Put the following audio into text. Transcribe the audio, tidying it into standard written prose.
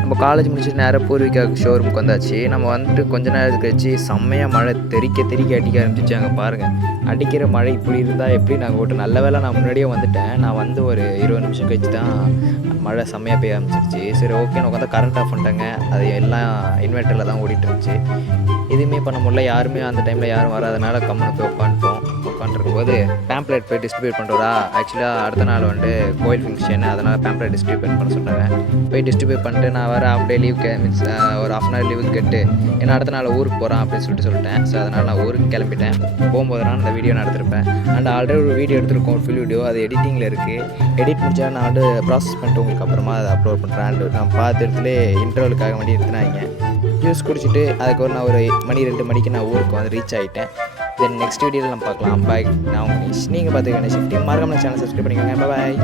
நம்ம காலேஜ் முடிச்சுட்டு நேராக பூர்விகா ஷோரூமுக்கு வந்தாச்சு. நம்ம வந்துட்டு கொஞ்ச நேரம் கழிச்சு செம்மையாக மழை தெறிக்க அடிக்க ஆரம்பிச்சிச்சு. அங்கே பாருங்கள், அடிக்கிற மழை இப்படி இருந்தால் எப்படி நாங்கள் ஓட்டு. நல்ல வேளை நான் முன்னாடியே வந்துட்டேன். நான் வந்து ஒரு 20 நிமிஷம் கழிச்சு தான் மழை செம்மையாக பெய்ய ஆரம்பிச்சிருச்சு. சரி ஓகேன்னு உட்காந்து கரண்ட் ஆஃப் பண்ணிட்டாங்க. அது எல்லாம் இன்வெர்ட்டரில் தான் ஓடிட்டு இருந்துச்சு. எதுவுமே பண்ண முடியல. யாருமே அந்த டைமில் யாரும் வராதனால கம்முன்னு போய் உட்காந்துருக்கும்போது பேம்ப்ளேட் போய் டிஸ்ட்ரிபியூட் பண்ணுறதா. ஆக்சுவலாக அடுத்த நாள் வந்து கோயில் ஃபங்க்ஷன், அதனால் பேம்ப்ளேட் டிஸ்ட்ரிபியூட் பண்ண சொன்னாங்க. போய் டிஸ்ட்ரிபியூட் பண்ணிட்டு நான் வேறு ஹாஃப் டே லீவ் மீன்ஸ் ஒரு ½ hour லீவு கேட்டு ஏன்னா அடுத்த நாள் ஊருக்கு போகிறேன் அப்படின்னு சொல்லிட்டேன். ஸோ அதனால் நான் ஊருக்கு கிளம்பிட்டேன். போகும்போது நான் அந்த வீடியோ நான் எடுத்திருப்பேன். அண்ட் ஆல்ரெடி ஒரு வீடியோ எடுத்திருக்கோம், ஒரு ஃபுல் வீடியோ. அது எடிட்டிங்கில் இருக்குது. எடிட் முடிச்சா நான் வந்து ப்ராசஸ் பண்ணிட்டு உங்களுக்கு அப்புறமா அதை அப்லோட் பண்ணுறேன். அண்ட் நான் பார்த்த இடத்துல இன்டர்வலுக்காக வண்டி எடுத்துனாங்க. ஜூஸ் குடிச்சிட்டு அதுக்கப்புறம் நான் ஒரு 2 மணிக்கு நான் ஊருக்கு வந்து ரீச் ஆகிட்டேன். தென் நெக்ஸ்ட் வீடியோவில் நம்ம பார்க்கலாம். பாய். நான் உங்கள் கணேஷ். நீங்கள் பார்த்துக்க ஷிஃப்டிங் மறக்காம சேனல் சப்ஸ்கிரைப் பண்ணிக்கோங்க. பாய்.